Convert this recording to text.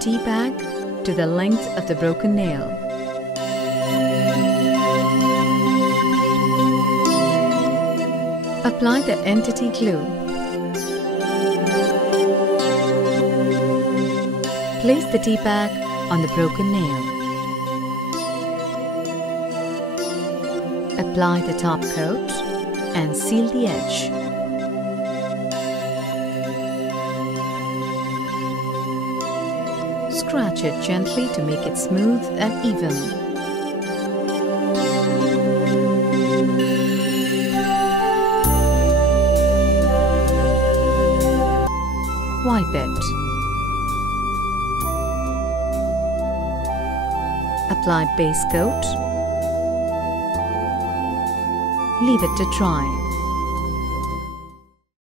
tea bag to the length of the broken nail. Apply the entity glue. Place the tea bag on the broken nail. Apply the top coat and seal the edge. Scratch it gently to make it smooth and even. Wipe it. Apply base coat. Leave it to dry.